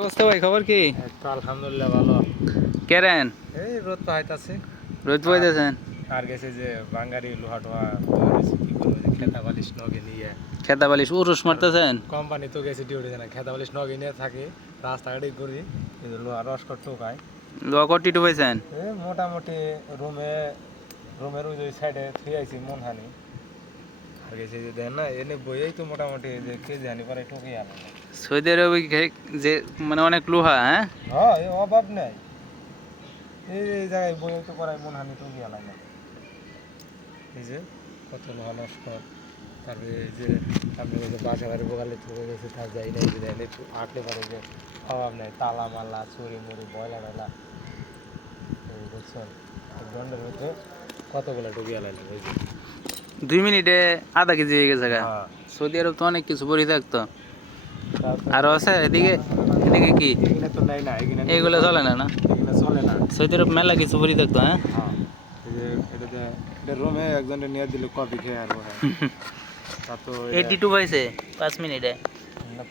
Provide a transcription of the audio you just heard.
অবস্থা ভাই, খবর কি? এই তো আলহামদুলিল্লাহ ভালো। কেরেন এই রোদ পাইতাছে। রোদ বইতেছেন? আর গেছে যে বাঙ্গারি লোহা টোহা বয়ে রয়েছে, কি করবো যে খেতা বালিশ নগে নিয়ে। খেতা বালিশ উরুস মারতেছেন? কোম্পানি তো গেছে ডিউটি না, খেতা বালিশ নগে নিয়ে থাকে রাস্তাঘাটে ঘুরি, কিন্তু লোহা রসকট টোকায়। লকটি ডুবাইছেন? এই মোটামুটি রুমে রুমের ওই সাইডে থুই আইছি মনহানি। আর গেছে যে দেন না এনে বইয়েই তো মোটামুটি যে কেজি হানি পরে টোকে আনে। সৌদি আরবে যে মানে অনেক লোহা, হ্যাঁ? হ্যাঁ, এই অভাব নাই। এই জায়গায় বইয়েই তো করাই মনহানি টোকে আলাই না। এই যে কত লোহা নস্কর, তারপরে এই যে আপনি ওই যে বাসা বাড়ি বোকালে চলে গেছে তার যাই নাই যে দেন একটু আটলে পারে যে অভাব নেই, তালা মালা চুরি মুড়ি বয়লা টয়লা এই বুঝছেন। দণ্ডের ভিতরে কতগুলো ডুবিয়ে লাইলাম ওই যে 2 মিনিটে আধা কেজি হয়ে গেছে গা। হ্যাঁ। সৌদি আরব তো অনেক কিছু পরি থাকতো। তারপরে আরো আছে এদিকে? এদিকে কি এগুলো তো নেই না, এইগুলো চলে না? না, এগুলো চলে না। সৌদি আরব মেলা কিছু পরি থাকতো, হ্যাঁ? হ্যাঁ, এই যে এটা রুমে একজনের নিয়ে দিল কফি খেয়ে আর বসে। তা তো 82 পাইছে 5 মিনিটে। এটা